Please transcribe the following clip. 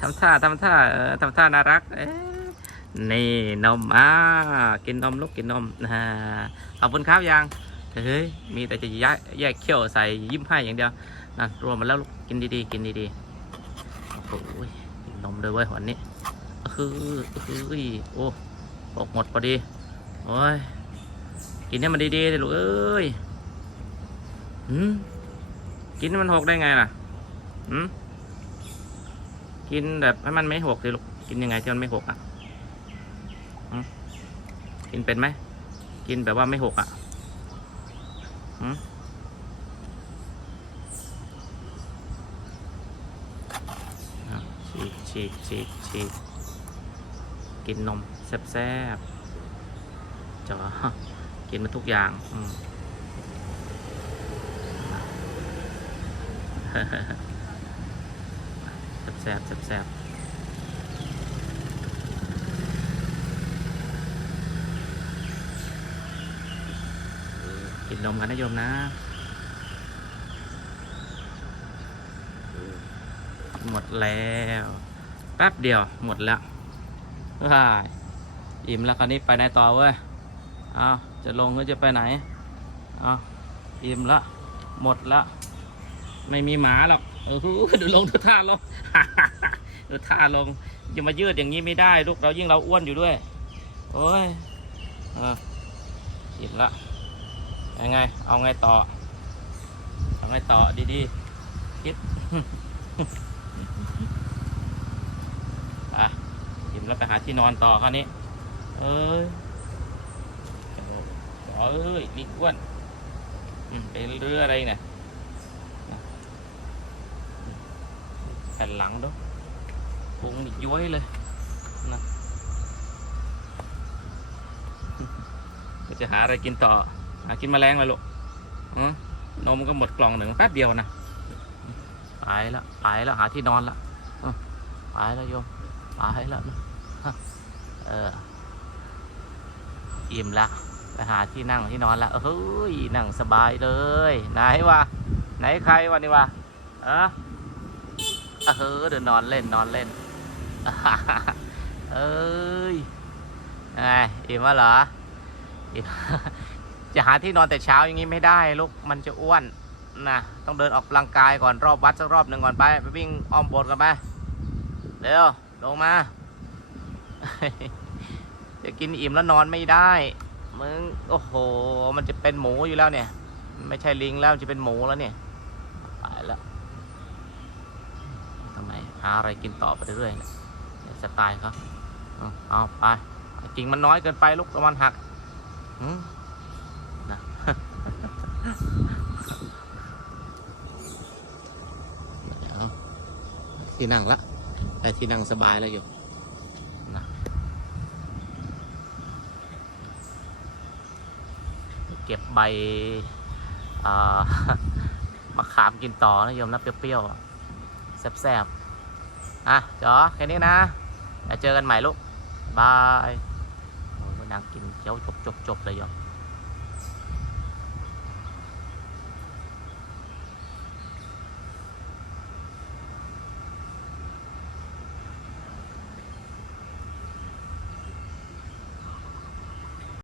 ทำท่าทำท่าเออทำท่าน่ารักเอนี่นมอ่ากินนมลูกกินนมนะขอบคุณครับยังเฮ้ยมีแต่จะแยกแยกเขี้ยวใส่ยิ้มให้อย่างเดียวนั่นรวมมาแล้วลูกกินดีๆกินดีๆโอ้โหกินนมเลยเว้ยวันนี้คือคือโอ้ตกหมดพอดีโอ้ยกินให้มันดีๆเลยลูกเอ้ยหืมกินให้มันหกได้ไงล่ะหืม กินแบบให้มันไม่หกสิลูกกินยังไงที่มันไม่หกอะกินเป็นไหมกินแบบว่าไม่หกอะหืมอะฉีกฉีกฉีกฉีกกินนมแซ่บๆจ๋อกินมาทุกอย่างอืม แซ่บแซ่บกินนมกันนะโยมนะ หมดแล้ว แป๊บเดียวหมดแล้วว้าอิ่มแล้วคราวนี้ไปไหนต่อเว้ยเอาจะลงหรือจะไปไหนเอาอิ่มละ หมดละ ไม่มีหมาหรอก ออดูลงดูท่าลงดูท่าลงจะมายืดอย่างนี้ไม่ได้ลูกเรายิ่งเราอ้วนอยู่ด้วย โอ้ยเอออิ่มละยังไง เอาไงต่อ เอาไงต่อดีๆคิดอะอิ่มแล้วไปหาที่นอนต่อคราวนี้ เอ้ยเอ้ยนี่อ้วนอืมไปเรืออะไรเนี่ย ผ่นหลังด้วยพุงนี่ย้วยเลยนะก็จะหาอะไรกินต่อ หากินแมลงเลยลูกอืมนมก็หมดกล่องหนึ่งแป๊บเดียวนะไปแล้วไปแล้วหาที่นอนละอืมไปแล้วโยมไปแล้วนะฮะเอออิ่มละไปหาที่นั่งที่นอนละเฮ้ยนั่งสบายเลย ไหนวะไหนใครวะนี่วะเออ เออเดี๋ยวนอนเล่นนอนเล่น เอ้ยไงอิ่มวะเหรอจะหาที่นอนแต่เช้าอย่างนี้ไม่ได้ลูกมันจะอ้วนนะต้องเดินออกกำลังกายก่อนรอบวัดสักรอบหนึ่งก่อนไปไปวิ่งอ้อมโบสถ์กันไปเร็วลงมา จะกินอิ่มแล้วนอนไม่ได้มึงโอ้โห มันจะเป็นหมูอยู่แล้วเนี่ย ไม่ใช่ลิงแล้วมันจะเป็นหมูแล้วเนี่ยไปแล้ว หาอะไรกินต่อไปเรื่อยๆเนี่ยสไตล์เขาเอาเอาไปกิ่งมันน้อยเกินไปลูกระมันหักหืมนะเอาที่นั่งละได้ที่นั่งสบายแล้วอยู่นะเก็บใบอ่ามะขามกินต่อนะโยมนะเปรี้ยวๆแซบๆ อะจอแค่นี้นะเดี๋ยวเจอกันใหม่ลูกบายโอ้ยนางกินเจียวจบๆๆเลยโยม